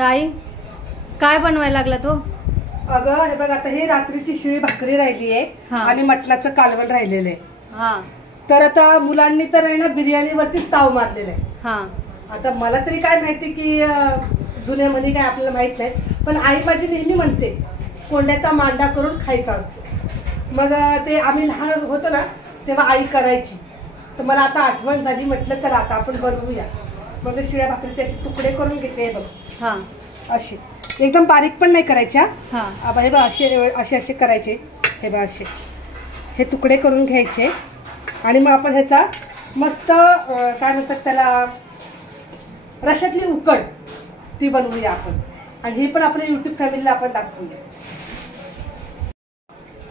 ताई काय बनवायला लागला तो? अगं हे बघ, आता ही रात्रीची शिळी भाकरी राहिली आहे आणि मटणाचं कालवण राहिलेलं आहे. तर आता मुलांनी तर आहे ना बिर्याणीवरतीच ताव मारलेला आहे. आता मला तरी काय माहिती की जुन्या म्हणी काय आपल्याला माहित नाही, पण आई माझी नेहमी म्हणते कोंड्याचा मांडा करून खायचा असतो. मग ते आम्ही लहान होतो ना तेव्हा आई करायची, तर मला आता आठवण झाली. म्हटलं चला आता आपण बनवूया. मग शिळ्या भाकरीचे असे तुकडे करून घेते बघ. असे एकदम बारीक पण नाही करायच्या. हे बघ असे असे असे करायचे. हे बघ असे हे तुकडे करून घ्यायचे आणि मग आपण ह्याचा मस्त काय म्हणतात त्याला रशातली उकड ती बनवूया आपण. आणि हे पण आपल्या युट्यूब फॅमिलीला आपण दाखवूया.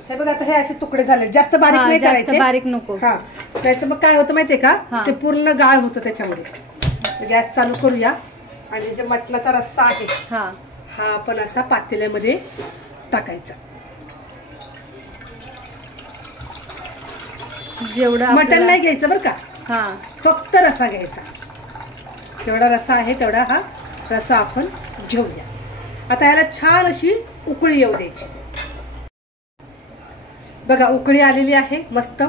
हे बघ आता हे असे तुकडे झाले, जास्त बारीक नाही करायचे, बारीक नको. नाही तर मग काय होतं माहितीये का, ते पूर्ण गाळ होतं त्याच्यामध्ये. गॅस चालू करूया आणि जे मटणाचा रस्सा आहे हा आपण असा पातेल्यामध्ये टाकायचा. जेवढा मटण नाही घ्यायचं बरं का, फक्त रस्सा घ्यायचा. जेवढा रस्सा आहे तेवढा हा रस्सा आपण घेऊया. आता याला छान अशी उकळी येऊ द्यायची. बघा उकळी आलेली आहे मस्त.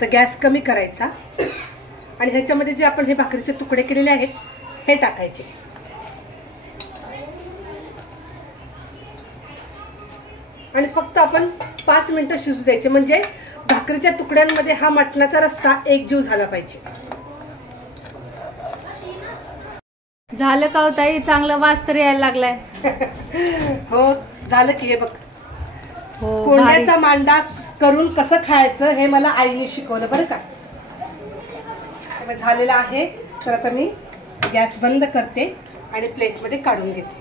तर गॅस कमी करायचा आणि ह्याच्यामध्ये जे आपण हे भाकरीचे तुकडे केलेले आहेत हे टाकायचे. आणि फक्त आपण 5 मिनिटं शिजू द्यायचे, म्हणजे भाकरीच्या तुकड्यांमध्ये हा मटणाचा रस्सा एकजीव झाला पाहिजे. झालं का ताई? चांगला वास तर यायला लागलाय. हो झालं की. हे बघ कोंड्याचा मांडा करून कसं खायचं हे मला आईने शिकवलं बरं का. झालेलं आहे. तर आता मी गॅस बंद करते आणि प्लेटमध्ये काढून घेते.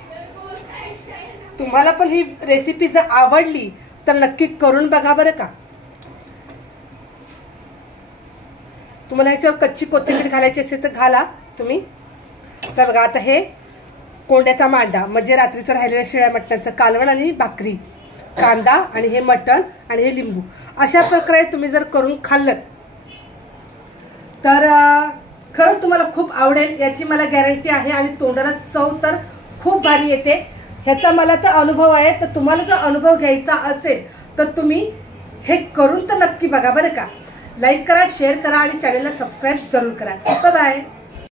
तुम्हाला पण ही रेसिपी जर आवडली तर नक्की करून बघा बरं का. तुम्हाला ह्याच्यावर कच्ची कोथिंबीर घालायची असेल तर घाला तुम्ही. तर बघा आता हे कोंड्याचा मांडा म्हणजे रात्रीचं राहिलेल्या शिळ्या मटणाचं कालवण आणि भाकरी, कांदा आणि हे मटण आणि हे लिंबू, अशा प्रकारे तुम्ही जर करून खाल्लं तर खरंच तुम्हाला खूप आवडेल याची मला गॅरंटी आहे. आणि तोंडाला चव तर खूप भारी येते. ह्याचा मला तर अनुभव आहे. तर तुम्हाला जर अनुभव घ्यायचा असेल तर तुम्ही हे करून तर नक्की बघा बरं का. लाईक करा, शेअर करा आणि चॅनलला सबस्क्राईब जरूर करा. Bye bye.